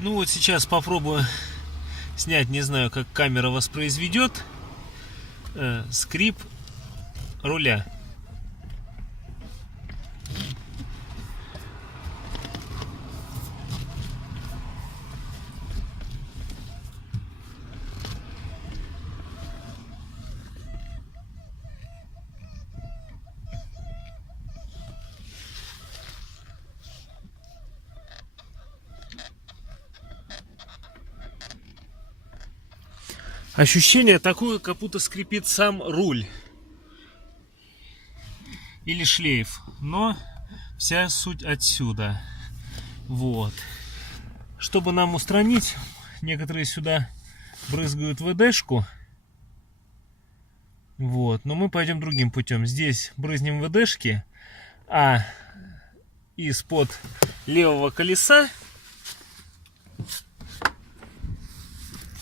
Ну вот сейчас попробую снять, не знаю, как камера воспроизведет скрип руля. Ощущение такое, как будто скрипит сам руль или шлейф, но вся суть отсюда. Вот. Чтобы нам устранить, некоторые сюда брызгают ВДшку. Вот, но мы пойдем другим путем. Здесь брызнем ВДшки, а из-под левого колеса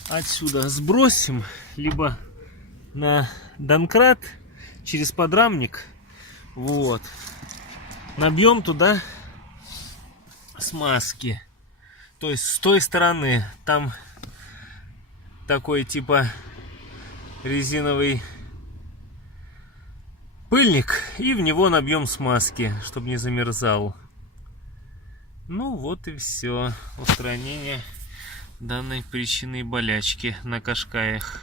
отсюда сбросим либо на донкрат через подрамник. Вот. Набьем туда смазки. То есть с той стороны там такой типа резиновый пыльник, и в него набьем смазки, чтобы не замерзал. Ну вот и все. Устранение данной причинной болячки на Кашкаях.